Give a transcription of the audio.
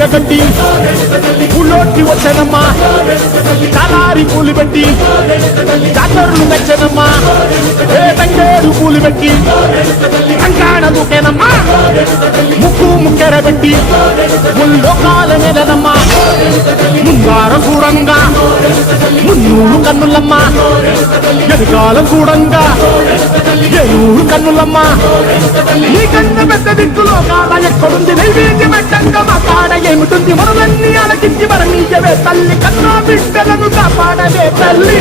చీరగట్టి ఊళ్ళోకి వచ్చానమ్మా చాలారి పూలు పెట్టి జాతరలు నచ్చనమ్మా ఏ తంగేరు పూలు పెట్టి కంకాణ దూకేనమ్మా ముక్కు ముక్కెర పెట్టి ముల్లోకాల మీదనమ్మా ముంగార చూడంగా మున్నూరు కన్నులమ్మా ఎదుగాల చూడంగా ఏనూరు కన్నులమ్మా నీ కన్ను పెద్ద దిక్కులో కాడ ఎక్కడుంది నైవేద్యం పెట్టంగా మా కాడ ఏమిటుంది మనలన్నీ అలకించి మరణీయవే తల్లి కన్నా బిడ్డలను కాపాడవే తల్లి